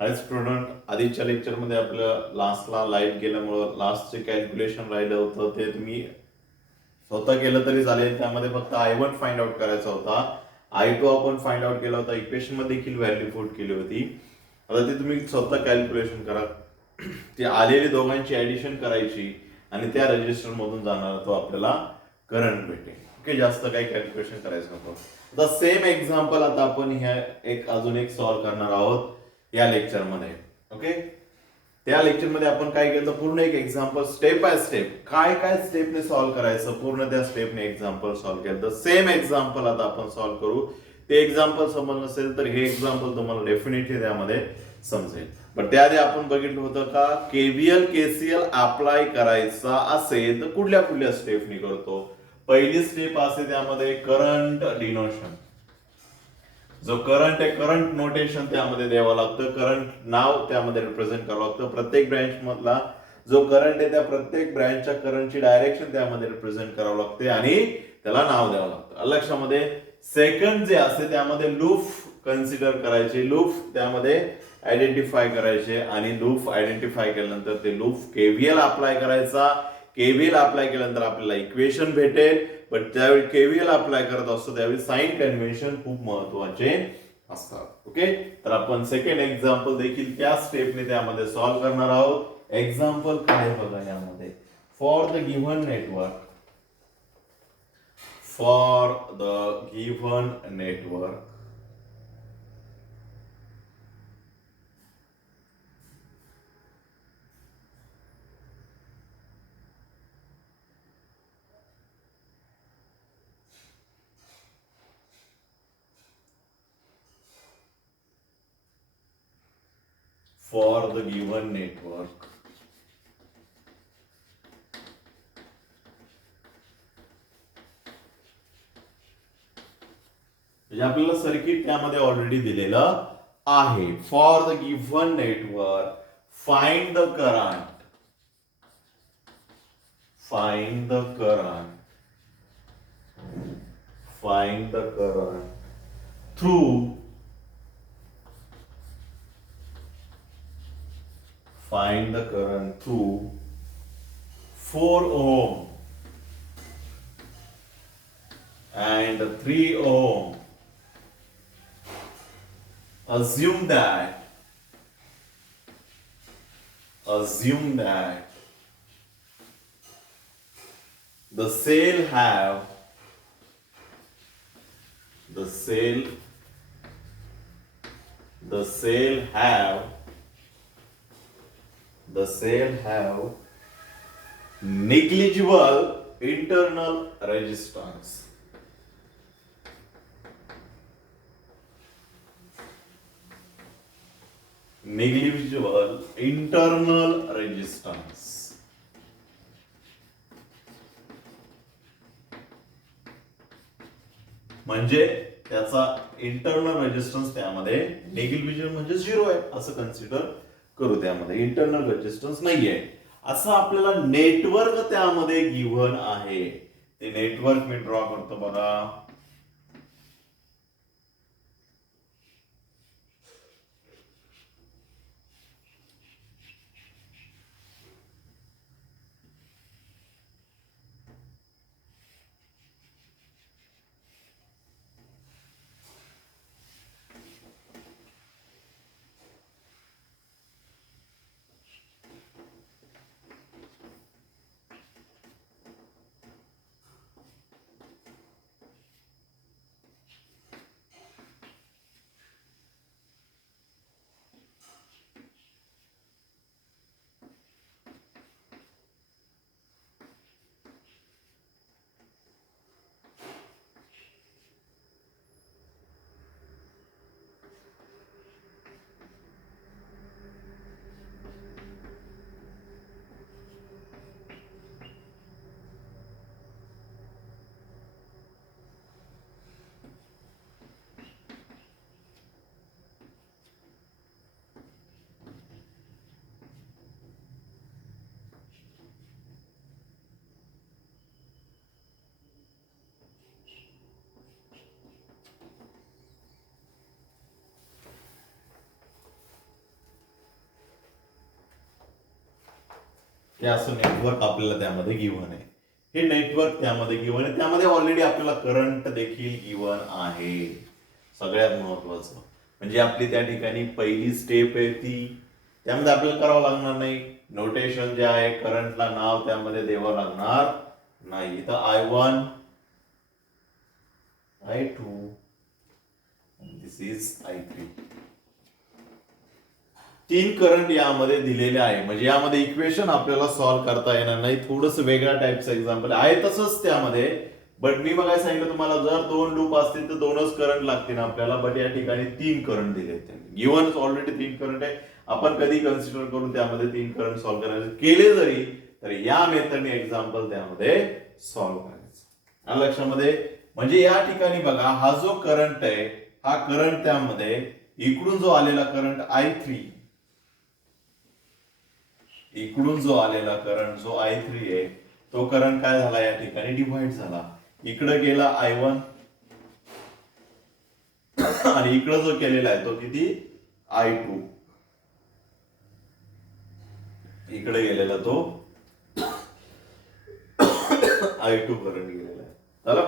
हाय student, आधीच्या लेक्चरमध्ये आपलं लास्टला लाईट गेल्यामुळं लास्टचे कॅल्क्युलेशन राहिलं होतं ते तुम्ही स्वतः केलं तरी चालेल. त्यामध्ये फक्त I1 फाइंड आउट करायचा होता. I2 आपण फाइंड आउट केला होता. इक्वेशन मध्ये देखील व्हॅल्यू पुट केली होती. आता ते तुम्ही स्वतः कॅल्क्युलेशन करा. ती आलेली दोघांची ऍडिशन करायची आणि त्या रजिस्टर मधून जाणारा तो आपल्याला करंट भेटेल. ओके, जास्त काही कॅल्क्युलेशन करायचं नको. द सेम एक्झाम्पल आता आपण ह्या अजून एक सॉल्व्ह करणार आहोत या लेक्चरमध्ये. ओके, त्या लेक्चरमध्ये आपण काय केलं, पूर्ण एक एक्झाम्पल स्टेप बाय स्टेप काय काय स्टेपने सॉल्व्ह करायचं, पूर्ण त्या स्टेपने एक्झाम्पल सॉल्व्ह केलं. तर सेम एक्झाम्पल आता आपण सॉल्व्ह करू. ते एक्झाम्पल समजलं नसेल तर हे एक्झाम्पल तुम्हाला डेफिनेटली त्यामध्ये समजेल. पण त्याआधी आपण बघितलं होतं का केव्हीएल केसीएल अप्लाय करायचा असेल तर कुठल्या कुठल्या स्टेपनी करतो. पहिली स्टेप असते त्यामध्ये करंट डिनोशन. जो करंट आहे करंट नोटेशन त्यामध्ये द्यावं लागतं. करंट नाव त्यामध्ये रिप्रेझेंट करावं लागतं. प्रत्येक ब्रँच मधला जो करंट आहे त्या प्रत्येक ब्रँचच्या करंटची डायरेक्शन त्यामध्ये रिप्रेझेंट करावं लागते आणि त्याला नाव द्यावं लागतं. लक्षामध्ये सेकंड जे असते त्यामध्ये लूप कन्सिडर करायचे, लूप त्यामध्ये आयडेंटिफाय करायचे आणि लूप आयडेंटिफाय केल्यानंतर ते लूप केव्हीएल अप्लाय करायचा. केव्हीएल अप्लाय केल्यानंतर आपल्याला इक्वेशन भेटेल. पण त्यावेळी केव्हीएल अप्लाय करत असतो त्यावेळी साइन कन्व्हेन्शन खूप महत्वाचे असतात. ओके, तर आपण सेकंड एक्झाम्पल देखील त्या स्टेपने त्यामध्ये सॉल्व्ह करणार आहोत. एक्झाम्पल काय बघा यामध्ये, for the given network, for the given network for the given network म्हणजे आपल्याला सर्किट त्यामध्ये ऑलरेडी दिलेलं आहे. For the given network find the current, find the current, find the current through find the current through 4 ohm and 3 ohm. Assume that the cell have the cell the cell have the cell have negligible internal resistance. Negligible internal resistance म्हणजे त्याचा internal resistance त्यामध्ये negligible म्हणजे zero आहे असं consider करू. त्यामध्ये internal resistance नाहीये असं आपल्याला नेटवर्क त्यामध्ये गिव्हन आहे. ते नेटवर्क मी ड्रॉ करतो बघा. हे असं नेटवर्क आपल्याला त्यामध्ये गिव्हन आहे. हे नेटवर्क त्यामध्ये गिव्हन आहे, त्यामध्ये ऑलरेडी आपल्याला करंट देखील गिव्हन आहे. सगळ्यात महत्वाचं म्हणजे आपली त्या ठिकाणी पहिली स्टेप आहे ती, त्यामध्ये आपल्याला करावं लागणार नाही. नोटेशन जे आहे करंटला नाव त्यामध्ये द्यावं लागणार नाही. इथं I1 I2 this is I3. 3 current यामध्ये दिलेले आहे, म्हणजे यामध्ये इक्वेशन आपल्याला सॉल्व्ह करता येणार नाही. थोडंसं वेगळ्या टाईपचं एक्झाम्पल आहे तसंच त्यामध्ये, बट मी बघायला सांगितलं तुम्हाला जर 2 लूप असतील तर 2च करंट लागतील आपल्याला, बट या ठिकाणी 3 करंट दिले. गिव्हन ऑलरेडी 3 करंट आहे, आपण कधी कन्सिडर करून त्यामध्ये 3 करंट सॉल्व्ह करायचे केले जरी तर या मेथडने एक्झाम्पल त्यामध्ये सॉल्व्ह करायचं. लक्षामध्ये म्हणजे या ठिकाणी बघा हा जो करंट आहे हा करंट त्यामध्ये इकडून जो आलेला करंट I3, इकडून जो आलेला करंट जो I3 आहे तो करंट काय झाला या ठिकाणी डिव्हाइड झाला. इकडे गेला I1 आणि इकडे जो केलेला आहे तो किती I2, इकडे गेलेला तो I2 करंट गेलेला आहे. चला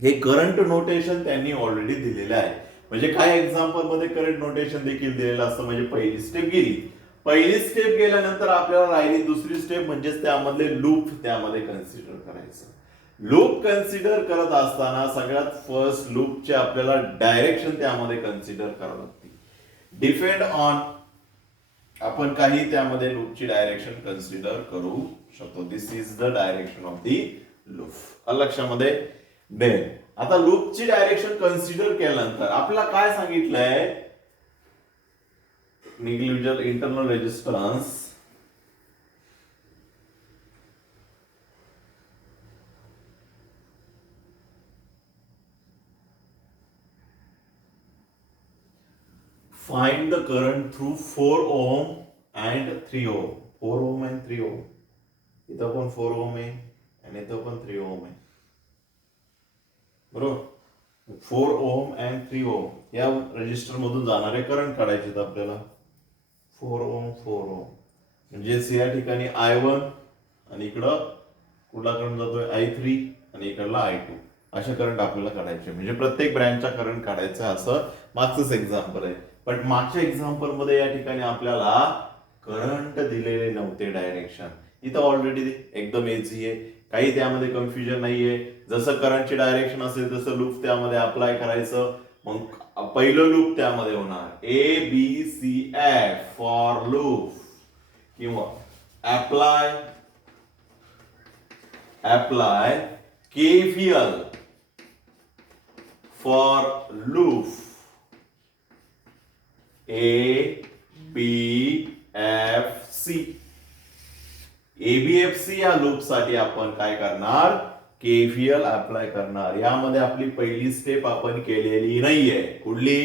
हे करंट नोटेशन त्यांनी ऑलरेडी दिलेलं आहे. म्हणजे काय एक्झाम्पल मध्ये करंट नोटेशन देखील दिलेलं असतं. म्हणजे पहिली स्टेप गेली, पहिली स्टेप गेल्यानंतर आपल्याला राहिली दुसरी स्टेप, म्हणजेच त्यामधले लूप त्यामध्ये कन्सिडर करायचं. लूप कन्सिडर करत असताना सगळ्यात फर्स्ट लूपचे आपल्याला डायरेक्शन त्यामध्ये कन्सिडर करावं लागते. डिपेंड ऑन आपण काही त्यामध्ये लूपची डायरेक्शन कन्सिडर करू शकतो. This is the direction of the loop. लक्षामध्ये देन आता लूपची डायरेक्शन कन्सिडर केल्यानंतर आपल्याला काय सांगितलंय, negligible internal resistance find the current through 4 ohm and 3 ohm. 4 ohm and 3 ohm. इथं पण 4 ohm आहे आणि इथं पण 3 ohm आहे. बरोबर. 4 ohm and 3 ohm या रेजिस्टर मधून जाणारे करंट काढायचे आपल्याला. 4 ohm 4 ohm म्हणजे या ठिकाणी I1 आणि इकडं कुठला करंट जातोय I3 आणि इकडला I2, असे करंट आपल्याला काढायचे. म्हणजे प्रत्येक ब्रँचचा करंट काढायचा असं मागचंच एक्झाम्पल आहे. पण मागच्या एक्झाम्पल मध्ये या ठिकाणी आपल्याला करंट दिलेले नव्हते डायरेक्शन. इथं ऑलरेडी एकदम इझी आहे, काही त्यामध्ये कन्फ्युजन नाहीये. जसं करंटची डायरेक्शन असेल तसं लूप त्यामध्ये अप्लाय करायचं. मग पहिलं लूप त्यामध्ये होणार ABCF फॉर लूप, किंवा apply KVL for loop ABFC. ABFC या लूप साठी आपण काय करणार, KVL अप्लाय करणार. यामध्ये आपली पहिली स्टेप आपण केलेली नाहीये. कुठली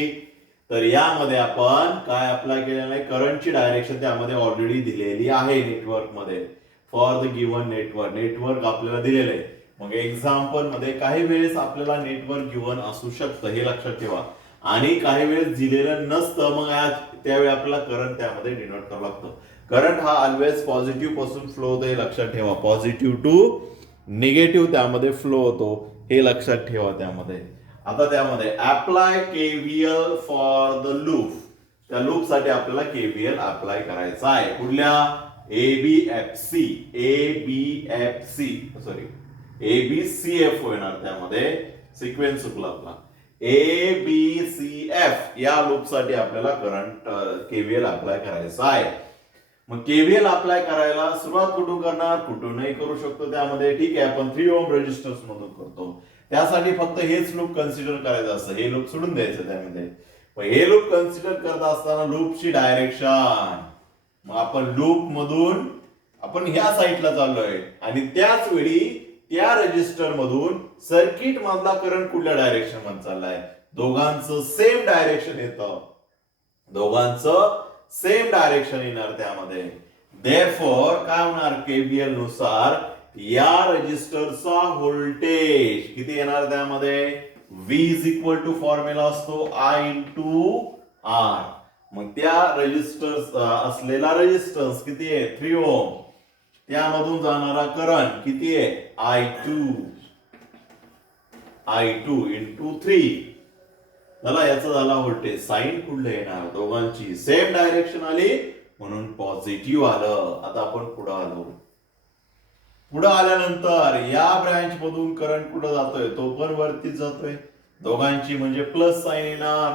तर यामध्ये आपण काय अप्लाय केलेलं नाही, करंटची डायरेक्शन त्यामध्ये ऑलरेडी दिलेली आहे नेटवर्क मध्ये. फॉर द गिव्हन नेटवर्क आपल्याला दिलेलं आहे. मग एक्झाम्पल मध्ये काही वेळेस आपल्याला नेटवर्क गिव्हन असू शकतं, हे लक्षात ठेवा. आणि काही वेळेस दिलेलं नसतं, मग त्यावेळी आपल्याला करंट त्यामध्ये डिनोट करावं लागतं. करंट हा ऑलवेज पॉझिटिव्ह पासून फ्लो होतो, हे लक्षात ठेवा. पॉझिटिव्ह टू निगेटिव्ह त्यामध्ये फ्लो होतो, हे लक्षात ठेवा. त्यामध्ये आता त्यामध्ये apply KVL for the loop, त्या लूप साठी आपल्याला KVL अप्लाय करायचा आहे. कुठल्या ABCF होणार, त्यामध्ये सिक्वेन्स चुकला आपला. ABCF या लूप साठी आपल्याला करंट KVL अप्लाय करायचा आहे. मग KVL अप्लाय करायला सुरुवात कुठून करणार, कुठूनही करू शकतो त्यामध्ये. ठीक आहे, आपण 3 ओम रेजिस्टर्स मधून करतो. त्यासाठी फक्त हेच लूप कन्सिडर करायचं असतं, हे लूप सोडून द्यायचं त्यामध्ये. हे लूप कन्सिडर करत असताना लूपची डायरेक्शन, मग आपण लूप मधून आपण ह्या साईडला चाललोय आणि त्याच वेळी त्या रेजिस्टर मधून सर्किट मधला करंट कुठल्या डायरेक्शन मध्ये चाललाय, दोघांचं सेम डायरेक्शन येतं, दोघांचं सेम डायरेक्शन येणार त्यामध्ये. देअरफॉर काय होणार, KVL नुसार या रेजिस्टरचा व्होल्टेज किती येणार त्यामध्ये, V is equal to formula असतो I इंटू R. मग त्या रेजिस्टर्स असलेला रेजिस्टन्स किती आहे, 3 ओम. त्यामधून जाणारा करंट किती आहे I2 इंटू 3. चला याचा झाला व्होल्टेज. साईन कुठलं येणार दोघांची सेम डायरेक्शन आली म्हणून पॉझिटिव्ह आलं. आता आपण पुढे आलो. पुढे आल्यानंतर या ब्रँच मधून करंट कुठं जातोय तो पण वरतीच जातोय. दोघांची म्हणजे प्लस साईन येणार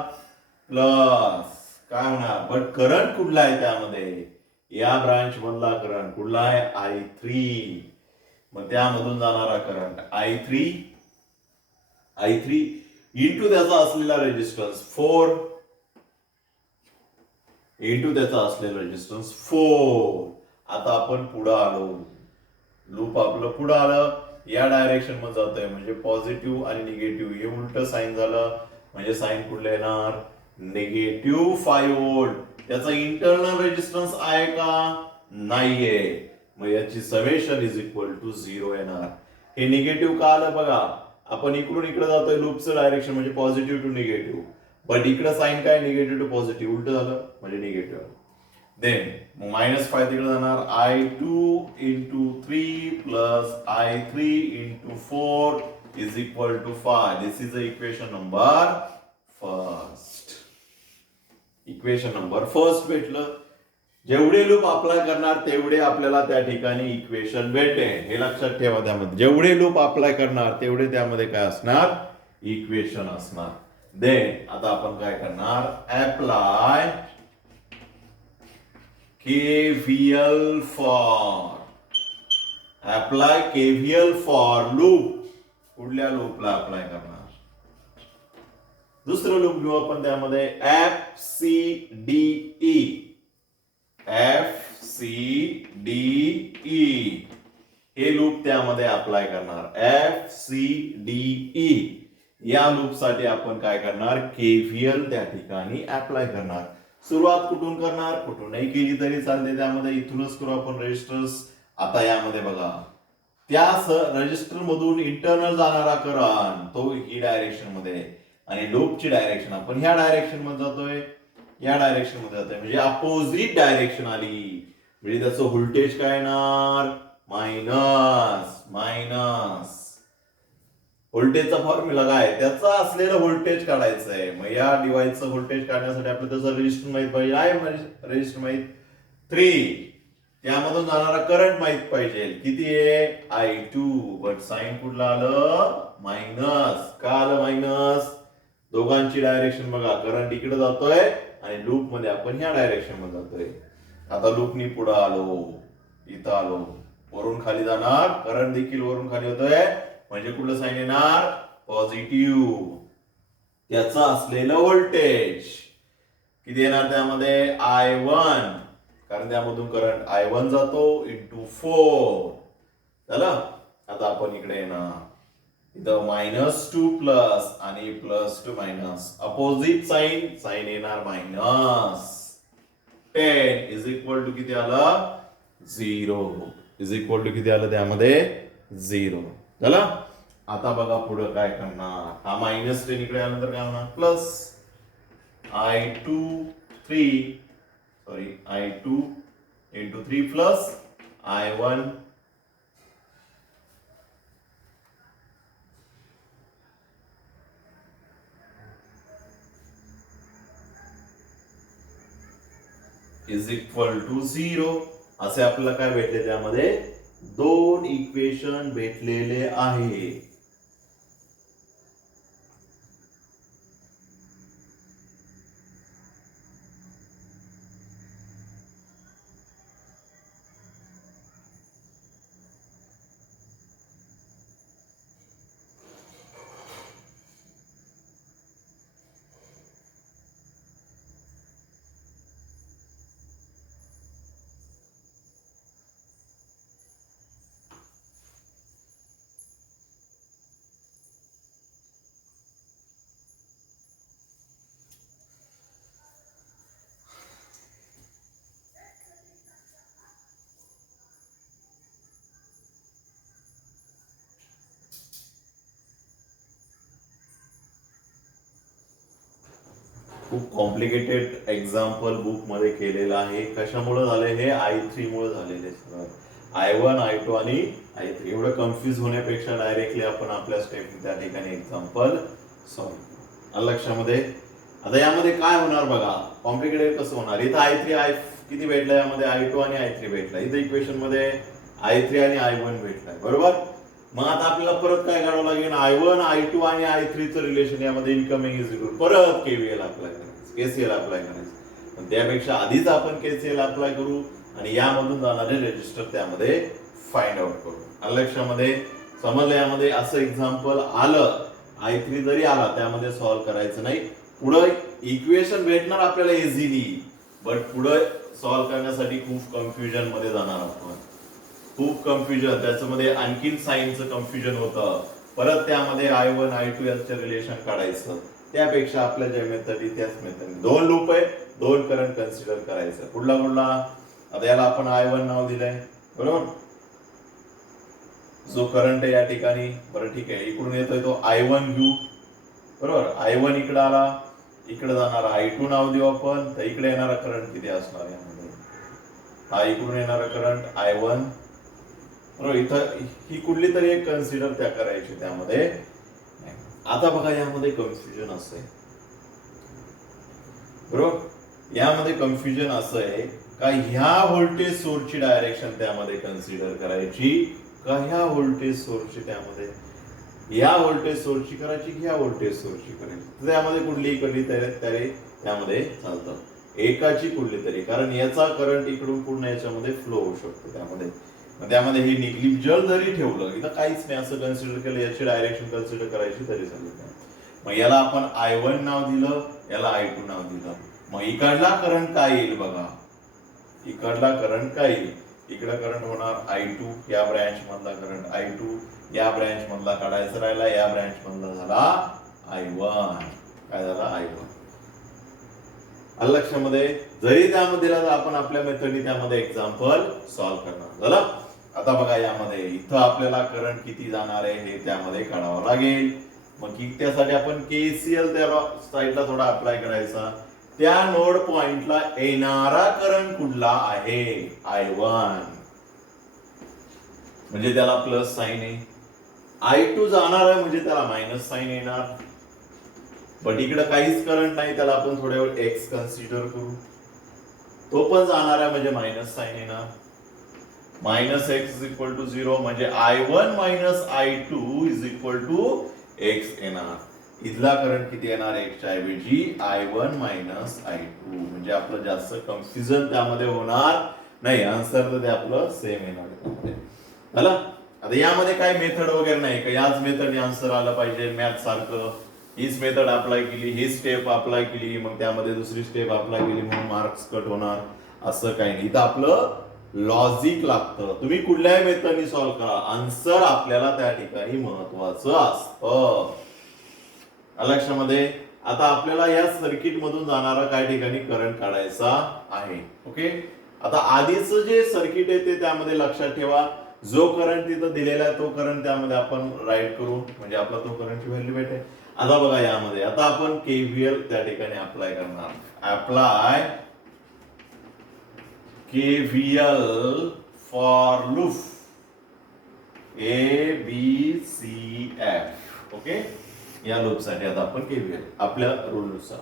प्लस काय होणार. बट करंट कुठला आहे त्यामध्ये या ब्रांच मधला करंट कुठला आहे I3. मग त्यामधून जाणारा करंट I3 इंटू त्याचा असलेला रेजिस्टन्स 4 इंटू त्याचा असलेला रेजिस्टन्स 4. आता आपण पुढे आलो. लूप आपलं पुढे आलं. या डायरेक्शन मध्ये जातोय म्हणजे पॉझिटिव्ह आणि निगेटिव्ह हे उलट साईन झालं. म्हणजे साईन कुठलं येणार -5 व्होल्ट. त्याचा इंटरनल रेजिस्टन्स आहे का नाहीये. मग याची समेशन इज इक्वल टू 0 येणार. हे निगेटिव्ह का आलं बघा. आपण इकडून इकडे जातोय लूपचं डायरेक्शन म्हणजे पॉझिटिव्ह टू निगेटिव्ह. बट इकडे साईन काय निगेटिव्ह टू पॉझिटिव्ह उलट झालं म्हणजे निगेटिव्ह. देन -5 तिकडे जाणार I2 into 3 plus I3 into 4 is equal to 5. This is the equation number first. Equation number first भेटलं. जेवढे लूप अप्लाय करणार तेवढे आपल्याला त्या ठिकाणी इक्वेशन भेटेल. हे लक्षात ठेवा. त्यामध्ये जेवढे लूप अप्लाय करणार तेवढे त्यामध्ये काय असणार इक्वेशन असणार. देन आता आपण काय करणार अप्लाय KVL फॉर लूप. कुठल्या लूपला अप्लाय करणार दुसरं लूप घेऊ आपण. त्यामध्ये FCDE हे लूप त्यामध्ये अप्लाय करणार. FCDE या लूप साठी आपण काय करणार KVL त्या ठिकाणी अप्लाय करणार. सुरुवात कुठून करणार कुठूनही केली तरी चालते. त्यामध्ये इथूनच करू आपण रेजिस्टर्स. आता यामध्ये बघा त्या रजिस्टर मधून इंटरनल जाणारा करंट तो ही डायरेक्शन मध्ये आणि लूपची डायरेक्शन आपण ह्या डायरेक्शन मध्ये जातोय. या डायरेक्शन मध्ये जातोय म्हणजे अपोजिट डायरेक्शन आली. म्हणजे त्याचं व्होल्टेज काय येणार मायनस. व्होल्टेजचा फॉर्म्युला काय त्याचा असलेलं व्होल्टेज काढायचं आहे. मग या डिव्हाइसचं व्होल्टेज काढण्यासाठी आपल्याला त्याचा रेजिस्टर माहित पाहिजे. आहे रेजिस्टर माहित 3. त्यामधून जाणारा करंट माहित पाहिजे किती आहे I2. बट साईन कुठला आलं मायनस. का आलं मायनस दोघांची डायरेक्शन बघा. करंट इकडे जातोय आणि लूप मध्ये आपण ह्या डायरेक्शन मध्ये जातोय. आता लूपनी पुढे आलो. इथं आलो. वरून खाली जाणार करंट देखील वरून खाली होतोय म्हणजे कुठलं साईन येणार पॉझिटिव्ह. त्याचा असलेलं व्होल्टेज किती येणार त्यामध्ये I1 कारण त्यामधून करंट I1 जातो इंटू 4. झालं. आता आपण इकडे येणार. इथं -2 प्लस आणि +2 मायनस. अपोजिट साईन येणार -10 इज इक्वल टू किती आलं 0. इज इक्वल टू किती आलं त्यामध्ये 0. झालं. आता बघा पुढे काय करणार. हा -10 इकडे आल्यानंतर काय होणार plus I2 into 3 plus I1 is equal to 0. असे आपल्याला काय भेटले त्यामध्ये 2 इक्वेशन भेटलेले आहे. खूप कॉम्प्लिकेटेड एक्झाम्पल बुक मध्ये केलेलं आहे. कशामुळे झाले हे I3 मुळे झालेले सगळं. I1 I2 आणि I3 एवढं कन्फ्युज होण्यापेक्षा डायरेक्टली आपण आपल्या स्टेप त्या ठिकाणी एक्झाम्पल सॉल्व्ह लक्षामध्ये. आता यामध्ये काय होणार बघा, कॉम्प्लिकेटेड कसं होणार. इथं I3 किती भेटलं, यामध्ये I2 आणि I3 भेटला. इथं इक्वेशन मध्ये I3 आणि I1 भेटलाय बरोबर. मग आता आपल्याला परत काय काढावं लागेल, I1 I2 आणि I3 चं रिलेशन यामध्ये इनकमिंग इज इक्वल परत KVL अप्लाय करायचं, KCL अप्लाय करायचं. पण त्यापेक्षा आधीच आपण KCL अप्लाय करू आणि यामधून जाणारे रेजिस्टर त्यामध्ये फाइंड आउट करू. लक्षामध्ये समजलं. यामध्ये असं एक्झाम्पल आलं, I3 जरी आला त्यामध्ये सॉल्व्ह करायचं नाही. पुढं इक्वेशन भेटणार आपल्याला इझिली, बट पुढं सॉल्व्ह करण्यासाठी खूप कन्फ्युजन मध्ये जाणार आपण. खूप कन्फ्युजन, त्याच्यामध्ये आणखीन साईनचं कन्फ्युजन होतं. परत त्यामध्ये I1 I2 यांचं रिलेशन काढायचं. त्यापेक्षा आपल्या ज्या मेथड त्याच मेथड, 2 लूप आहे, 2 करंट कन्सिडर करायचं. कुठला कुठला, आता याला आपण I1 नाव दिलंय बरोबर, जो करंट आहे या ठिकाणी. बरं ठीक आहे, इकडून येतोय तो I1 घेऊ बरोबर. I1 इकडे आला, इकडे जाणार I2 नाव देऊ आपण. तर इकडे येणारा करंट किती असणार यामध्ये, हा इकडून येणारा करंट I1 बरोबर. इथं ही कुठली तरी एक कन्सिडर त्या करायची त्यामध्ये. आता बघा यामध्ये कन्फ्युजन असं आहे बरोबर. यामध्ये कन्फ्युजन असं आहे का ह्या व्होल्टेज सोर्सची डायरेक्शन त्यामध्ये कन्सिडर करायची, का ह्या व्होल्टेज सोर्सची त्यामध्ये, या व्होल्टेज सोर्सची करायची, ह्या व्होल्टेज सोर्सची करायची. त्यामध्ये कुठलीही कधी तरी त्यामध्ये चालतं, एकाची कुठली तरी, कारण याचा करंट इकडून पूर्ण याच्यामध्ये फ्लो होऊ शकतो त्यामध्ये. त्यामध्ये हे निग्लिजिबल जरी ठेवलं, इथं काहीच नाही असं कन्सिडर केलं, याची डायरेक्शन कन्सिडर करायची तरी चालेल. मग याला आपण I1 नाव दिलं, याला I2 नाव दिलं. मग इकडला करंट काय येईल बघा, इकडला करंट काय येईल, इकडे करंट होणार I2, या ब्रँच मधला करंट I2, या ब्रँच मधला काढायचा राहिला, या ब्रँच मधला झाला I1. काय झाला I1. लक्षामध्ये जरी त्यामध्ये दिला तर आपण आपल्या मेथडनी त्यामध्ये एक्झाम्पल सॉल्व्ह करणार. झालं. आता बघा यामध्ये इथं आपल्याला करंट किती जाणार आहे हे त्यामध्ये काढावं लागेल. मग त्यासाठी आपण KCL त्या साईडला थोडा अप्लाय करायचा. त्या नोड पॉइंटला येणारा करंट कुठला आहे, I1, म्हणजे त्याला प्लस साइन आहे. I2 जाणार आहे म्हणजे त्याला मायनस साइन येणार. बट इकडे काहीच करंट नाही, त्याला आपण थोड्या वेळ एक्स कन्सिडर करू. तो पण जाणार आहे म्हणजे मायनस साइन येणार. Minus x is equal to 0 म्हणजे I1 minus I2 is equal to x येणार. इथला करंट किती येणार, एक्सच्या ऐवजी I1 मायनस I2. म्हणजे आपलं जास्त कन्फ्युजन त्यामध्ये होणार नाही, आन्सर तर ते आपलं सेम येणार. झालं. आता यामध्ये काय मेथड वगैरे नाही का, याच मेथडने आन्सर आलं पाहिजे मॅथ सारखं. हीच मेथड अप्लाय केली, ही स्टेप अप्लाय केली, मग त्यामध्ये दुसरी स्टेप अप्लाय केली म्हणून मार्क्स कट होणार असं काही नाही. इथं आपलं लॉजिक लागतं. तुम्ही कुठल्याही मेथडनी सॉल्व्ह करा, आन्सर आपल्याला त्या ठिकाणी महत्वाचं असतं. लक्षामध्ये. आता आपल्याला या सर्किट मधून जाणारा काय ठिकाणी करंट काढायचा आहे. ओके. आता आधीचं जे सर्किट आहे ते त्यामध्ये लक्षात ठेवा. जो करंट तिथं दिलेला आहे तो करंट त्यामध्ये आपण राईट करू, म्हणजे आपला तो करंटची व्हॅल्यू भेटेल. आता बघा यामध्ये आता आपण KVL त्या ठिकाणी अप्लाय करणार. Apply KVL for loop ABCF. Okay. या लूप साठी आता आपण KVL आपल्या रूल नुसार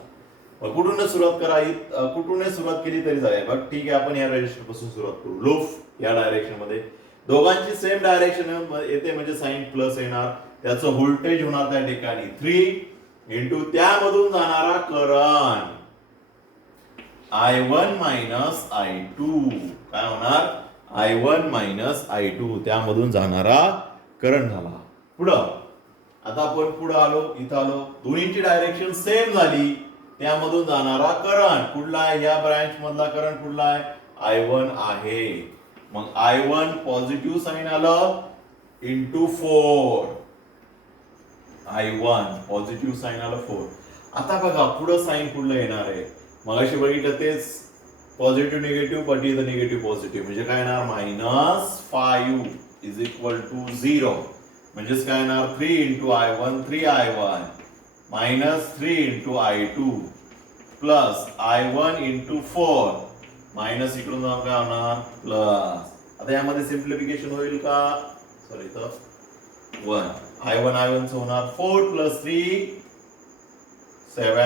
कुठून सुरुवात केली तरी चालेल. बघ ठीक आहे, आपण या रेजिस्टर पासून सुरुवात करू. लूप या डायरेक्शन मध्ये दोघांची सेम डायरेक्शन येते म्हणजे साइन प्लस येणार. त्याचं व्होल्टेज होणार त्या ठिकाणी 3 इंटू त्यामधून जाणारा करंट I1 मायनस I2. काय होणार, I1 मायनस I2 त्यामधून जाणारा करंट झाला. पुढं आता आपण पुढे आलो, इथं आलो, दोन्हीची डायरेक्शन सेम झाली. त्यामधून जाणारा करंट कुठला आहे, या ब्रँच मधला करंट कुठला आहे, I1 आहे. मग I1 पॉझिटिव्ह साइन आलं इंटू 4. I1 पॉझिटिव्ह साइन आलं 4. आता बघा पुढं साइन कुठलं येणार आहे, मगाशी बघितलं तेच पॉझिटिव्ह निगेटिव्ह, पण इथं निगेटिव्ह पॉझिटिव्ह म्हणजे काय येणार, -5 इज इक्वल टू 0. म्हणजेच काय येणार, 3 into I1 3I1 minus 3 into I2 plus I1 into 4 minus इकडून जाऊन काय होणार प्लस. आता यामध्ये सिम्प्लिफिकेशन होईल का? सॉरी तर 1 I1 च होणार 4 + 3 7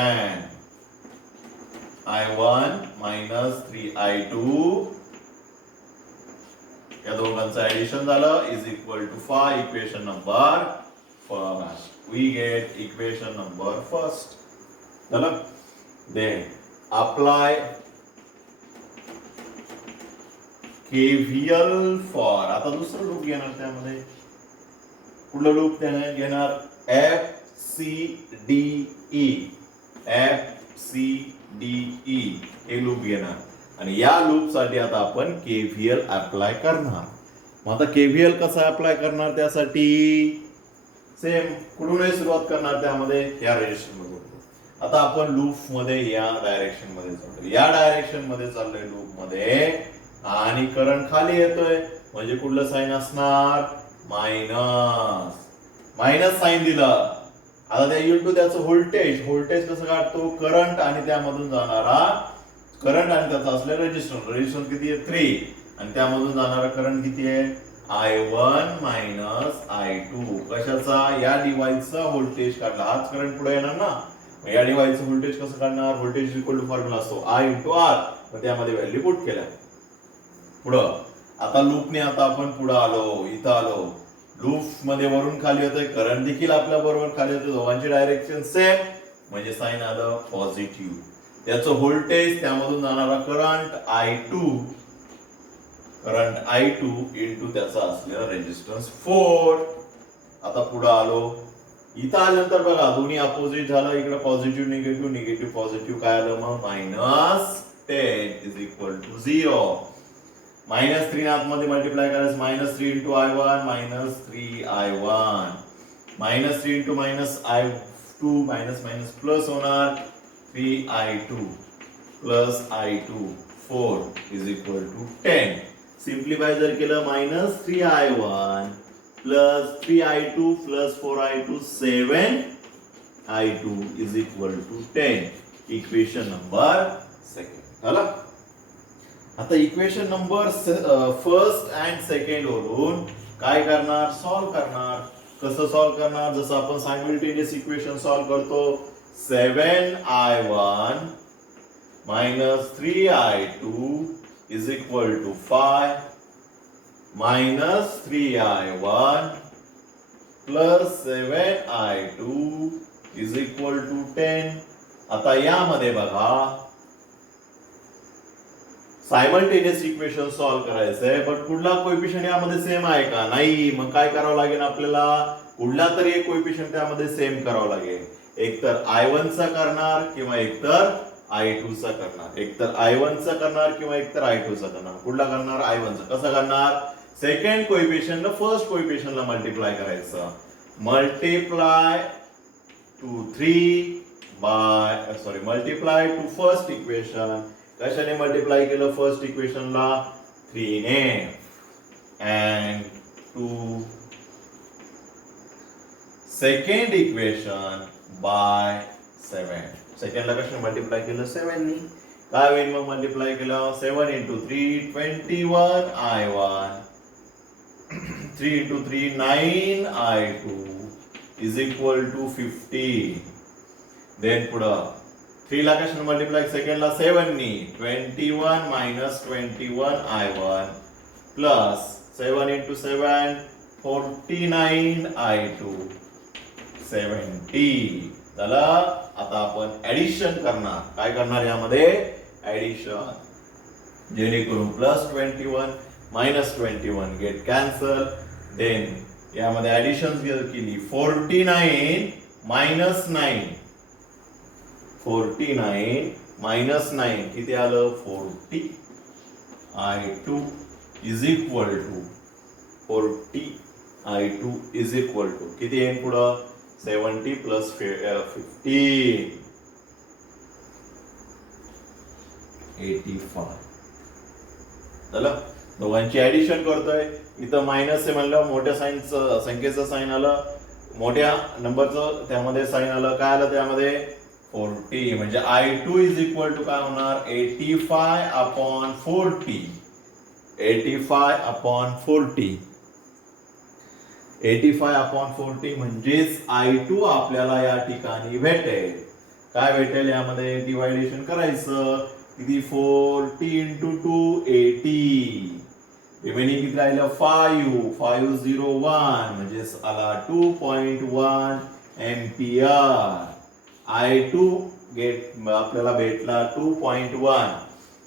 I1 - 3I2 या दोघांचं ऍडिशन झालं is equal to 5 equation number first. We get equation number first. झालं. Then apply KVL for. आता दुसरं लूप घेणार त्यामध्ये. कुठलं लूप त्याने घेणार? FCDE हे लूप घेणार आणि या लूप साठी आता आपण KVL अप्लाय करणार. मग आता KVL कसा अप्लाय करणार? त्यासाठी सेम कुठूनही सुरुवात करणार. त्यामध्ये या रेजिस्टर मध्ये. आता आपण लूप मध्ये या डायरेक्शन मध्ये चाललोय. या डायरेक्शन मध्ये चाललोय लूप मध्ये आणि करंट खाली येतोय म्हणजे कुठलं साइन असणार? मायनस साइन दिलं. आता त्या इंटू त्याचं व्होल्टेज कसं काढतो? करंट आणि त्यामधून जाणारा करंट आणि त्याचा असलेला रेजिस्टन्स किती आहे? 3 आणि त्यामधून जाणारा करंट किती आहे? I1 - I2. कशाचा? या डिव्हाइसचा व्होल्टेज काढला. हाच करंट पुढे येणार ना. या डिव्हाइसचं व्होल्टेज कसं काढणार? व्होल्टेज इक्वल टू फॉर्म्युला असतो I × R. मग त्यामध्ये व्हॅल्यू पुट केल्या. पुढं आता लूपने आता आपण पुढे आलो. इथं आलो. लूप मध्ये वरून खाली येतोय. करंट देखील आपल्या बरोबर खाली येतोय. दोघांची डायरेक्शन सेम म्हणजे साइन आलं पॉझिटिव्ह. त्याचं व्होल्टेज त्यामधून जाणारा करंट I2 इंटू त्याचा असलेला रेजिस्टन्स 4. आता पुढे आलो. इथं आल्यानंतर बघा दोन्ही अपोजिट झालं. इकडे पॉझिटिव्ह निगेटिव्ह पॉझिटिव्ह काय आलं? मग -10 इज इक्वल टू 0. -3 आतमध्ये मल्टिप्लाय करायचं. -3 × I1 - 3I1 -3 × -I2 प्लस होणार 3I2 plus I2 4 is equal to 10. Simplify जर केलं -3I1 plus 3I2 plus 4I2 7I2 is equal to 10. Equation number second झालं. आता equation number first and second वरून काय करणार? सॉल्व करणार. कसं सॉल्व करणार? जसं आपण सायमल्टेनियस इक्वेशन सॉल्व करतो. 7I1 - 3I2 is equal to 5 -3I1 plus 7I2 is equal to 10. आता यामध्ये बघा सायमल्टेनियस इक्वेशन सॉल्व करायचंय बट कुठला कोएफिशियंट यामध्ये सेम आहे का? नाही. मग काय करावं लागेल आपल्याला? कुठला तरी एक कोएफिशियंट त्यामध्ये सेम करावं लागेल. एकतर I1 चा करणार किंवा एकतर I2 चा करणार. एकतर I1 चा करणार किंवा एकतर I2 चा करणार. कुठला करणार? I1 चा. कसं करणार? सेकंड कोएफिशियंट फर्स्ट कोएफिशियंटला मल्टिप्लाय करायचं. Multiply to first equation. कशाने मल्टिप्लाय केलं फर्स्ट इक्वेशनला? 3 ने. And to second equation by 7. सेकंडला कशाने मल्टिप्लाय केलं? 7 ने. काय होईल मग मल्टिप्लाय केलं? 7 × 3 21 I1 3 × 3 9I2 is equal to 50. Then पुढं 3 ला कशाने मल्टिप्लाय? सेकंडला 7 ने. 21 - 21 I1 प्लस 7 × 7 49 I2 70 झालं. आता आपण ऍडिशन करणार. काय करणार यामध्ये? ऍडिशन. जेणेकरून +21 -21 गेट कॅन्सल. देन यामध्ये ऍडिशन केली. 49 - 9 -9 किती आलं? 40 I2 is equal to 40 I2 is equal to किती येईल पुढं? 70 प्लस 50 85. झालं. दोघांची ऍडिशन करतोय. इथं मायनस आहे म्हणलं मोठ्या संख्येचं साइन आलं. मोठ्या नंबरचं त्यामध्ये साइन आलं. काय आलं त्यामध्ये? 40. म्हणजे I2 इज इक्वल टू काय होणार? 85/40. 85/40. 85/40 म्हणजेच I2 आपल्याला या ठिकाणी भेटेल. काय भेटेल यामध्ये डिवायडेशन करायचं. किती 40 into 2 80. रिमेनिंग किती राहिलं 501 म्हणजेच आला 2.1 एम्पियर. I2 आपल्याला भेटला 2.1.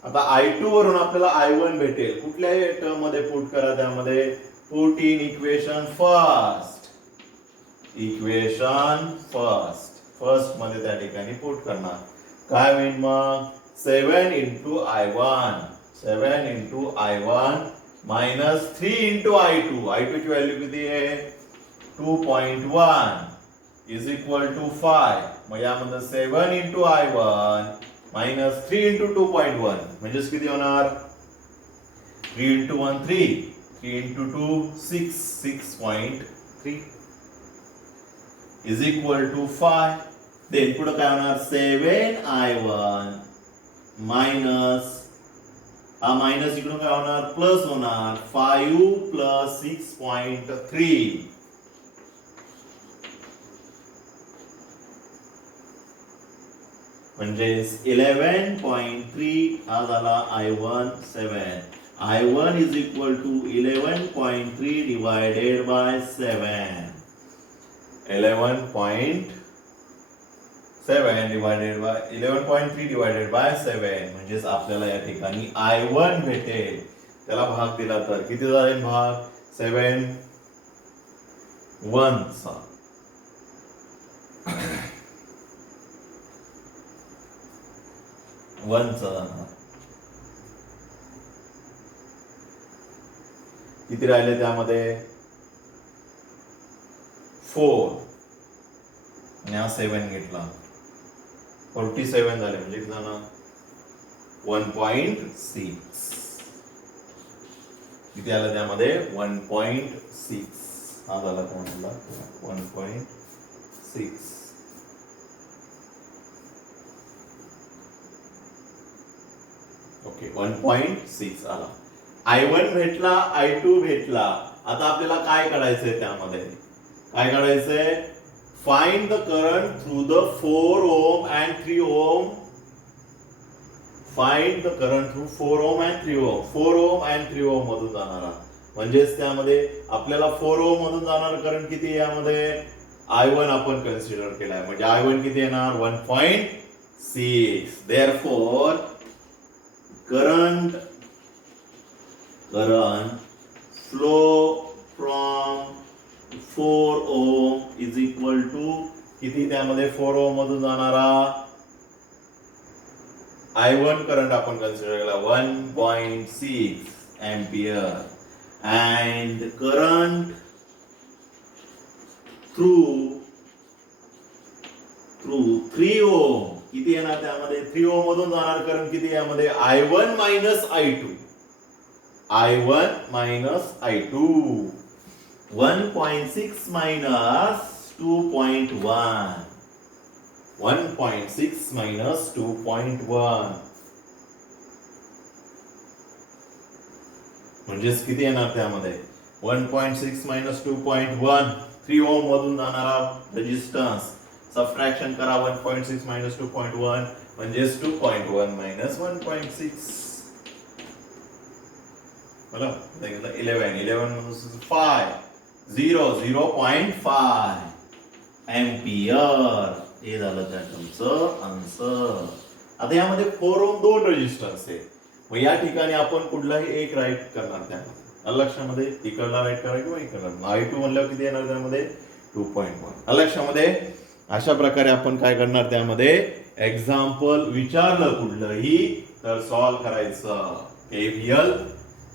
आता I2 वरून आपल्याला I1 भेटेल. कुठल्याही टर्म मध्ये पुट करा. त्यामध्ये पुट इन इक्वेशन फर्स्ट मध्ये त्या ठिकाणी पुट करणार. काय होईल मग 7 into I1 minus 3 into I2 ची व्हॅल्यू किती आहे 2.1 इज इक्वल टू 5. मग यामध्ये 7 into I1 मायनस 3 into 2.1 म्हणजेच किती होणार 3 into 1 3 3 into 2 6 6.3 is equal to 5. Then पुढे काय होणार 7I1 मायनस हा मायनस इकडून काय होणार प्लस होणार 5 प्लस 6.3 म्हणजे 11.3 हा झाला I1 7. I1 is equal to 11.3 divided by 7. 11.3 divided by 7 म्हणजेच आपल्याला या ठिकाणी I1 भेटेल. त्याला भाग दिला तर किती जाईल भाग 7 1 किती राहिले त्यामध्ये 4 आणि हा 7 घेतला 47 झाले म्हणजे किती झालं 1.6 किती आलं त्यामध्ये 1.6 हा झाला कोणाला 1.6. ओके 1.6 आला. I1 भेटला I2 भेटला. आता आपल्याला काय करायचंय त्यामध्ये काय करायचंय find the current through the 4 ohm and 3 ohm. Find the current through 4 ohm and 3 ohm. 4 ohm and 3 ohm मधून जाणारा म्हणजेच त्यामध्ये आपल्याला 4 ohm मधून जाणारा करंट किती आहे यामध्ये I1 आपण कन्सिडर केलाय म्हणजे I1 किती येणार 1.6. therefore current flow from 4 ohm is equal to किती त्यामध्ये 4 ohm मधून जाणारा I1 करंट आपण कन्सिडर केला 1.6 ampere and current through 3 ohm किती येणार त्यामध्ये 3 ohm मधून जाणार करंट किती यामध्ये I1 minus I2 1.6 minus 2.1 1.6 minus 2.1 म्हणजेच किती येणार त्यामध्ये 1.6 minus 2.1 3 ohm मधून जाणारा रेजिस्टन्स सबट्रॅक्शन करा 1.6 minus 2.1 म्हणजेच 2.1 minus 1.6 मला 11 मधून 0.5 एम्पियर हे झालं त्या टर्मचं आन्सर. आता यामध्ये 4 ohm 2 रेजिस्टन्स आहे मग या ठिकाणी आपण कुठलाही एक राईट करणार त्यामध्ये लक्षामध्ये इकडला राईट करा किंवा इकडला I2 म्हणल्यावर किती येणार त्यामध्ये 2.1 लक्षामध्ये. अशा प्रकारे आपण काय करणार त्यामध्ये एक्झाम्पल विचारलं कुठलंही तर सॉल्व्ह करायचं KVL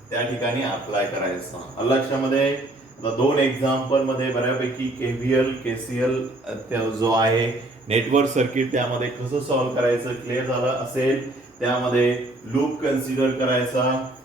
त्या ठिकाणी अप्लाय करायचं लक्षामध्ये. आता 2 एक्झाम्पल मध्ये बऱ्यापैकी KVL KCL जो आहे नेटवर्क सर्किट त्यामध्ये कसं सॉल्व्ह करायचं क्लिअर झालं असेल. त्यामध्ये लूप कन्सिडर करायचा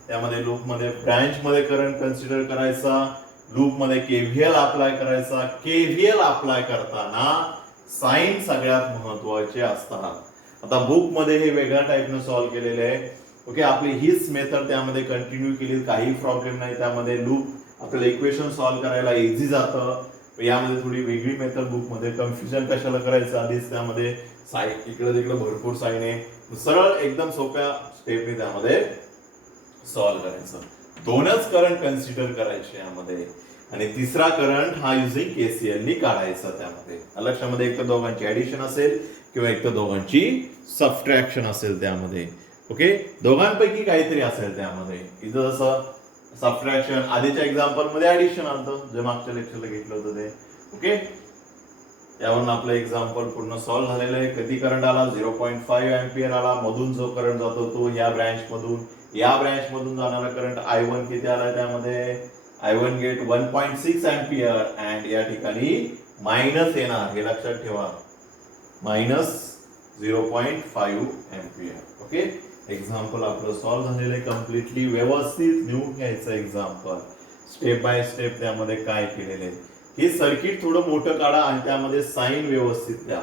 त्यामध्ये लूप मध्ये ब्रांच मध्ये करंट कन्सिडर करायचा लूप मध्ये KVL अप्लाय करायचा. KVL अप्लाय करताना साइन सगळ्यात महत्वाचे असतात. आता बुक मध्ये हे वेगळ्या टाइपने सॉल्व्ह केलेले आहे ओके, आपली हीच मेथड त्यामध्ये कंटिन्यू केली, काही प्रॉब्लेम नाही त्यामध्ये. लूप आपल्याला इक्वेशन सॉल्व्ह करायला इझी जातं. यामध्ये थोडी वेगळी मेथड बुकमध्ये, कन्फ्युजन कशाला करायचं, आधीच त्यामध्ये साईन इकडे तिकडे भरपूर साईन आहे, सरळ एकदम सोप्या स्टेपने त्यामध्ये सॉल्व्ह करायचं. दोनच करंट कन्सिडर करायचे यामध्ये, आणि तिसरा करंट हा युजिंग केसीएल नी काढायचा त्यामध्ये. लक्षामध्ये एक तर दोघांची ऍडिशन असेल किंवा एक तर दोघांची सबट्रॅक्शन असेल त्यामध्ये. ओके, दोघांपैकी काहीतरी असेल त्यामध्ये. इथं जसं सबट्रॅक्शन आधीच्या एक्झाम्पल मध्ये ऍडिशन आलं जे मागच्या लेक्चरला घेतलं होतं ते. ओके, यावरून आपलं एक्झाम्पल पूर्ण सॉल्व्ह झालेलं आहे. किती करंट आला? 0.5 अँपियर आला. मधून जो करंट जातो तो या ब्रँच मधून, या ब्रँच मधून जाणारा करंट I1 किती आलाय त्यामध्ये? I1 गेट 1.6 अँपियर, अँड या ठिकाणी मायनस येणार, हे लक्षात ठेवा, मायनस 0.5 अँपियर. ओके, एक्झाम्पल आपलं सॉल्व्ह झालेलं आहे कम्प्लिटली. व्यवस्थित लिहून घ्यायचं एक्झाम्पल, स्टेप बाय स्टेप त्यामध्ये काय केलेलं आहे. हे सर्किट थोडं मोठं काढा आणि त्यामध्ये साईन व्यवस्थित द्या.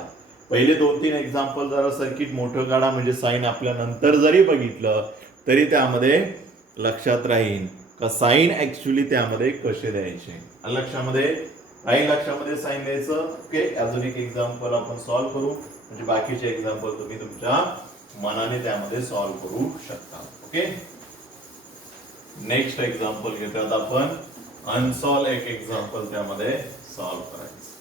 पहिले 2-3 एक्झाम्पल जरा सर्किट मोठं काढा, म्हणजे साईन आपल्या नंतर जरी बघितलं तरी त्यामध्ये लक्षात राहील का साईन ऍक्च्युली त्यामध्ये कसे द्यायचे. लक्षामध्ये राहील, लक्षामध्ये साईन द्यायचं. ओके, अजून एक एक्झाम्पल आपण सॉल्व्ह करू, म्हणजे बाकीचे एक्झाम्पल तुम्ही तुमच्या मनाने त्यामध्ये सॉल्व्ह करू शकता. ओके, नेक्स्ट एक्झाम्पल घेतात आपण. अनसॉल्व एक एक्झाम्पल त्यामध्ये सॉल्व्ह करायचं.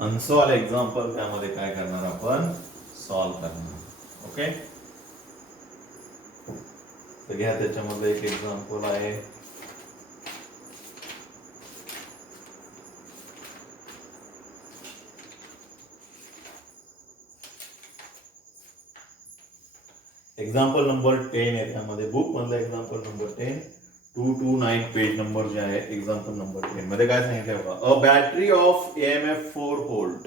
अनसॉल्व एक्झाम्पल त्यामध्ये काय करणार आपण? सॉल्व्ह करणार. ओके, तर घ्या त्याच्यामध्ये एक एक्झाम्पल आहे. एक्झाम्पल नंबर 10 आहे त्यामध्ये, बुक मधलं एक्झाम्पल नंबर 10, 229 पेज नंबर जे आहे. एक्झाम्पल नंबर 10 मध्ये काय सांगितलंय बघा. A battery of EMF 4 volt,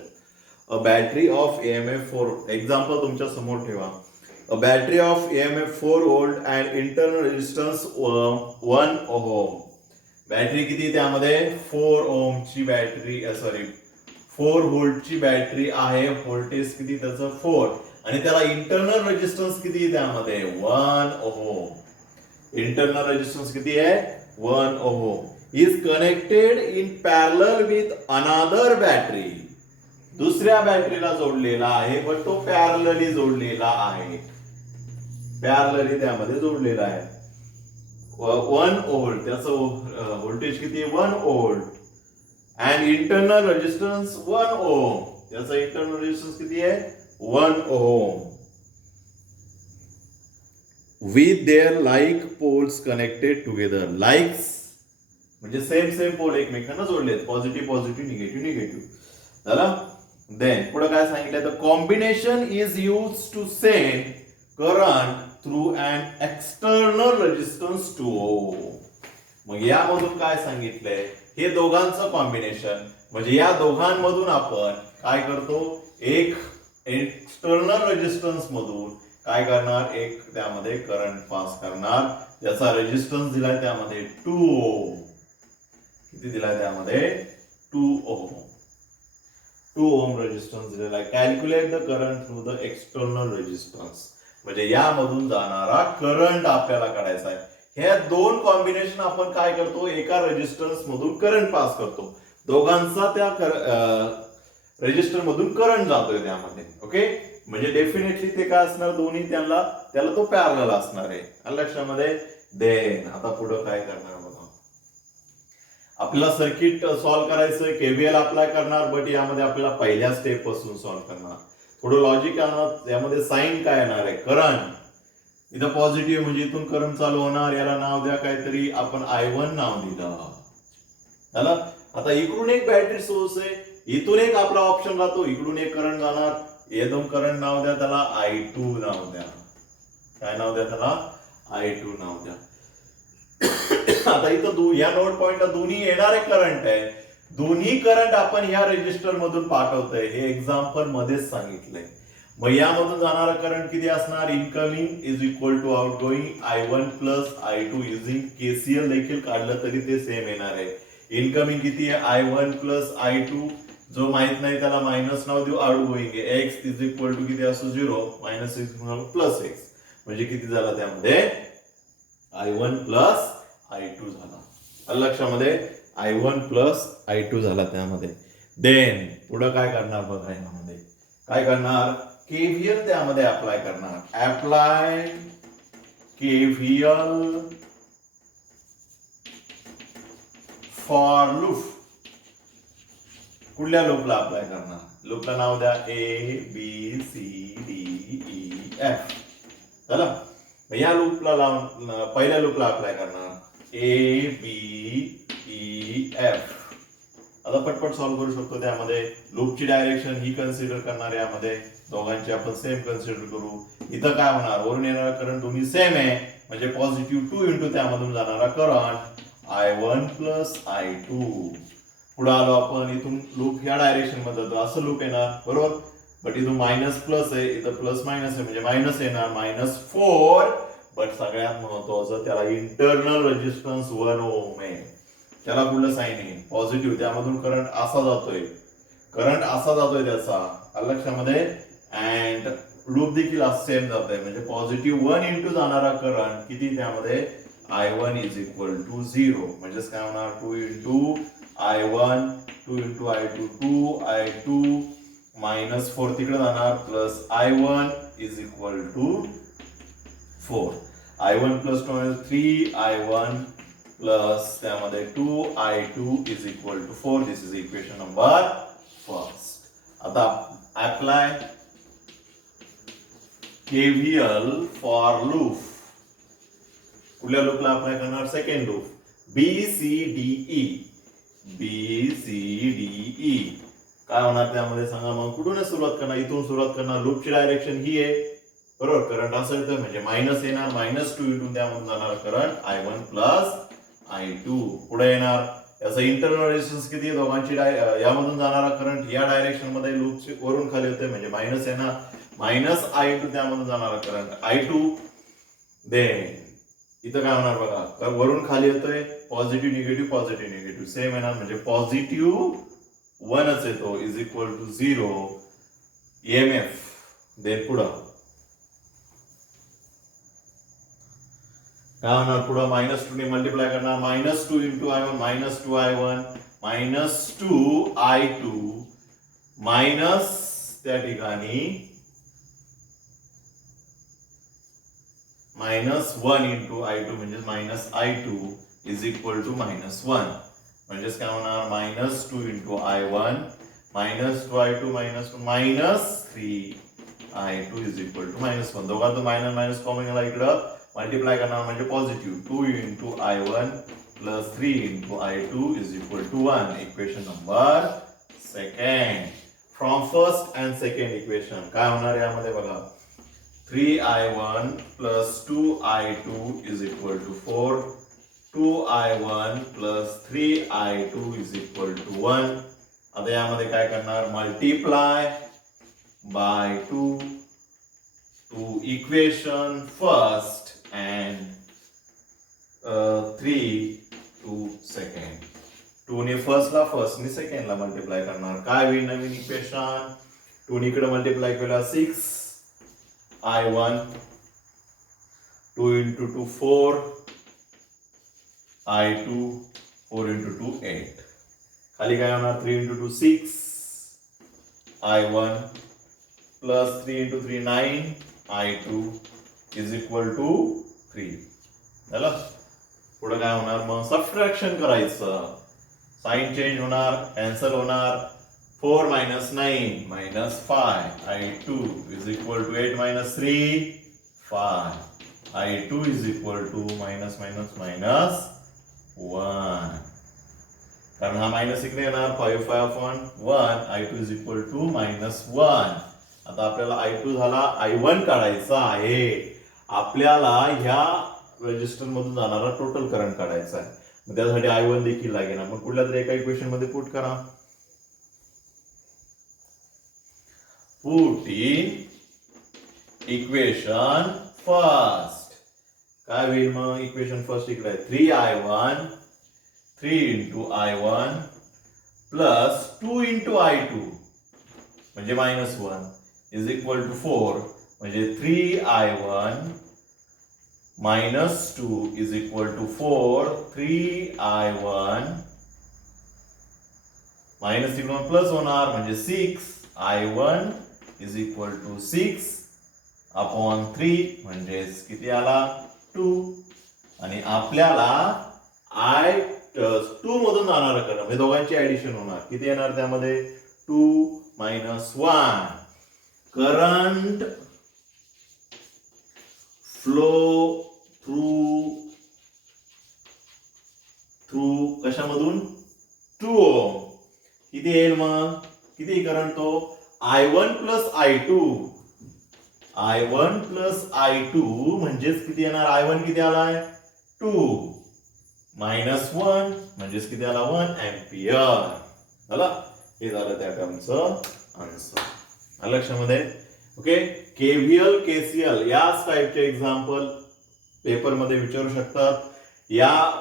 a battery of EMF 4, example तुमच्या समोर ठेवा. A battery of EMF 4 volt and internal resistance 1 ohm. Battery किती त्यामध्ये? 4 ओहमची बॅटरी, सॉरी 4 व्होल्टची बॅटरी आहे. व्होल्टेज किती त्याचं? 4, आणि त्याला इंटरनल रेजिस्टन्स किती त्यामध्ये? 1 ओहम. इंटरनल रेजिस्टन्स किती आहे? 1 ohm. Is connected in parallel with अनादर बॅटरी. दुसऱ्या बॅटरीला जोडलेला आहे, पण तो पॅरलली जोडलेला आहे, पॅरलली त्यामध्ये जोडलेला आहे. 1 व्होल्ट, त्याचं व्होल्टेज किती? 1 volt, and internal resistance 1 ohm. त्याचा इंटरनल रेजिस्टन्स किती आहे? 1 ohm. With there like poles connected together. Likes म्हणजे सेम पोल एकमेकांना जोडलेत, पॉझिटिव्ह पॉझिटिव्ह, निगेटिव्ह निगेटिव्ह. झालं. देन पुढे काय सांगितलंय? The combination is use to send current through and external resistance 2 ohm. मग यामधून काय सांगितलंय? हे दोघांचं कॉम्बिनेशन, म्हणजे या दोघांमधून आपण काय करतो? एक एक्सटर्नल रेजिस्टन्स मधून काय करणार? एक त्यामध्ये करंट पास करणार, ज्याचा रेजिस्टन्स दिलाय त्यामध्ये 2 ओहम. किती दिलाय त्यामध्ये? 2 ओहम. 2 ओहम रेजिस्टन्स दिलेला आहे. Calculate the current through the external resistance, म्हणजे यामधून जाणारा करंट आपल्याला काढायचा आहे. हे दोन कॉम्बिनेशन आपण काय करतो? एका रेजिस्टन्स मधून करंट पास करतो, दोघांचा त्या रेजिस्टर मधून करंट जातोय त्यामध्ये. ओके, म्हणजे डेफिनेटली ते काय असणार? दोन्ही त्याला तो पॅरलल असणार आहे. लक्षामध्ये. देन आता पुढे काय करणार बघा. आपल्याला सर्किट सॉल्व्ह करायचं, केव्हीएल अप्लाय करणार, बट यामध्ये आपल्याला पहिल्या स्टेप पासून सॉल्व्ह करणार. थोडं लॉजिक आणणार. यामध्ये साईन काय येणार आहे? करंट. इथं पॉझिटिव्ह म्हणजे इथून करंट चालू होणार, याला नाव द्या काहीतरी, आपण I1 नाव दिलं. झालं. आता इकडून एक बॅटरी सोर्स आहे, इथून एक आपला ऑप्शन राहतो, इकडून एक करंट जाणार, हे दोन करंट नाव द्या त्याला, I2 नाव द्या. काय नाव द्या त्याला? I2 नाव द्या. आता इथं या नोड पॉइंटला दोन्ही येणारे करंट आहे, दोन्ही करंट आपण ह्या रेजिस्टर मधून पाठवतोय, हे एक्झाम्पल मध्येच सांगितलंय. मग यामधून जाणारा करंट किती असणार, incoming is equal to outgoing I1 plus I2 using KCL देखील काढलं तरी ते सेम येणार आहे. इनकमिंग किती आहे I1 प्लस I2, जो माहित नाही त्याला मायनस नाव देऊ, आउटगोईंग आहे x इज इक्वल टू किती असतो 0 मायनस x प्लस x, म्हणजे किती झाला त्यामध्ये I1 प्लस I2 झाला. लक्षामध्ये I1 प्लस I2 झाला त्यामध्ये. देन पुढं काय करणार बघा, यामध्ये काय करणार, केव्हीएल त्यामध्ये अप्लाय करणार. Apply KVL for loop. कुठल्या लूपला अप्लाय करणार, लूपला नाव द्या ABCDEF. चला या लूपला लावून पहिल्या लूपला अप्लाय करणार ABEF. आता पटपट सॉल्व्ह करू शकतो. त्यामध्ये लूपची डायरेक्शन ही कन्सिडर करणार, यामध्ये दोघांची आपण सेम कन्सिडर करू. इथं काय होणार, वरून येणारा करंट दोन्ही सेम आहे, म्हणजे पॉझिटिव्ह 2 इंटू त्यामधून जाणारा करंट I1 प्लस I2. पुढे आलो आपण, इथून लूप ह्या डायरेक्शन मध्ये जातो, असं लूप येणार बरोबर. बट इथून मायनस प्लस आहे, इथं प्लस मायनस आहे, म्हणजे मायनस येणार -4. बट सगळ्यात महत्वाचं त्याला इंटरनल रेजिस्टन्स 1 ओम आहे. त्याला कुठलं साईन आहे, पॉझिटिव्ह, त्यामधून करंट असा जातोय, त्याचा लक्षामध्ये. अँड लूप देखील सेम जातोय, म्हणजे पॉझिटिव्ह 1 इंटू जाणारा करंट किती त्यामध्ये I1 इज इक्वल टू 0. म्हणजेच काय होणार, 2 into I1 2 into I2 2 I2 -4 तिकडे जाणार, plus I1 is equal to 4. I1 plus 3 I1 plus त्यामध्ये 2 I2 is equal to 4. This is equation number first. आता अप्लाय KVL फॉर लूप. कुठल्या लूपला apply करणार, सेकंड लूप BCDE. काय होणार त्यामध्ये सांगा. मग कुठूनच सुरुवात करणार, इथून सुरुवात करणार. लूपची डायरेक्शन ही आहे बरोबर, करंट असेल तर म्हणजे मायनस येणार, -2 इथून त्यामधून जाणार करंट I1 प्लस I2. पुढे येणार याचा इंटरनल रेजिस्टन्स किती आहे दोघांची, यामधून जाणारा करंट या डायरेक्शन मध्ये लूपचे वरून खाली होते, म्हणजे मायनस येणार, -I2 त्यामधून जाणारा करंट I2. देन इथं काय होणार बघा, वरून खाली येतोय, पॉझिटिव्ह निगेटिव्ह सेम येणार, म्हणजे पॉझिटिव्ह 1च येतो is equal to 0 EMF. Then पुढं काय होणार, पुढं -2 ने मल्टिप्लाय करणार, -2 into I1 -2 I1 -2 I2 minus त्या ठिकाणी -1 इंटू I2 म्हणजे -I2 इज इक्वल टू -1. म्हणजेच काय होणार, -2 into I1 -2 I2 -3 I2 is equal to -1. दोघांचं मायनस मायनस कॉमन गेला, इकडं मल्टिप्लाय करणार म्हणजे positive 2 into I1 plus 3 into I2 is equal to 1. Equation number second. From first and second equation काय होणार यामध्ये बघा, 3I1 plus 2I2 is equal to 4. 2I1 plus 3I2 is equal to 1. आता यामध्ये काय करणार, multiply by 2 to equation first and 3 to second. 2 ने फर्स्टला, first ने सेकंडला मल्टिप्लाय करणार. काय होईल नवीन इक्वेशन, 2 इकडे मल्टिप्लाय केला 6I1 2 इंटू 2 4 I2 4 इंटू 2 8. खाली काय होणार, 3 into 2 6 I1 plus 3 into 3 9 I2 is equal to 3. झालं. पुढे काय होणार, मग सबट्रॅक्शन करायचं, साइन चेंज होणार, कॅन्सल होणार. 4 minus 9 minus 5 I2 is equal to 8 minus 3 5. I2 is equal to minus 1. कारण हा मायनस इकडे येणार, 5 upon 1 I2 is equal to -1. आता आपल्याला I2 झाला, I1 काढायचा आहे. आपल्याला ह्या रेजिस्टर मधून जाणारा टोटल करंट काढायचा आहे. मग त्यासाठी I1 देखील लागेल. आपण कुठल्या तरी एका इक्वेशन मध्ये पुट करा. Put in इक्वेशन फर्स्ट काय होईल मग इक्वेशन फर्स्ट इकडे आहे 3i1 3 into i1 plus 2 into i2 म्हणजे -1 इज इक्वल टू 4 म्हणजे 3i1 -2 is equal to 4 3i1 minus इकडून प्लस होणार म्हणजे 6i1 is equal to 6 upon 3 म्हणजे किती आला 2 आणि आपल्याला i2 मधून जाणार करंट म्हणजे दोघांची ऍडिशन होणार किती येणार त्यामध्ये 2 - 1 करंट फ्लो थ्रू कशामधून 2 ओम किती येईल मग किती करंट तो i1 प्लस i2 म्हणजेच किती येणार i1 किती आलाय 2 -1 म्हणजेच किती आला 1 एम्पियर झाला हे झालं त्या टर्मचं आन्सर लक्षामध्ये ओके केव्हीएल केसीएल याच टाईपचे एक्झाम्पल पेपर मध्ये विचारू शकतात या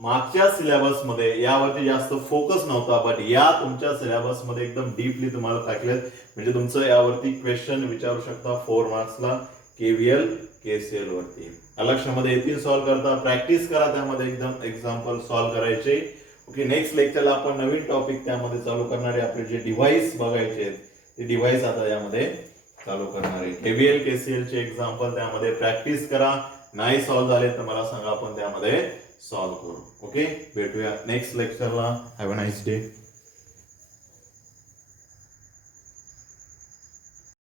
मागच्या सिलेबस मध्ये यावरती जास्त फोकस नव्हता बट या तुमच्या सिलेबस मध्ये एकदम डीपली तुम्हाला टाकलेत म्हणजे तुमचं यावरती क्वेश्चन विचारू शकता 4 मार्क्सला केव्हीएल केसीएल वरती लक्षामध्ये येतील सॉल्व्ह करता प्रॅक्टिस करा त्यामध्ये एकदम एक्झाम्पल सॉल्व्ह करायचे ओके नेक्स्ट लेक्चरला आपण नवीन टॉपिक त्यामध्ये चालू करणारे आपले जे डिव्हाइस बघायचे ते डिव्हाइस आता यामध्ये चालू करणारे केव्हीएल केसीएल चे एक्झाम्पल त्यामध्ये प्रॅक्टिस करा नाही सॉल्व्ह झाले तर मला सांगा आपण त्यामध्ये सॉल्व्ह करू ओके भेटूया नेक्स्ट लेक्चरला हॅव अ नाईस डे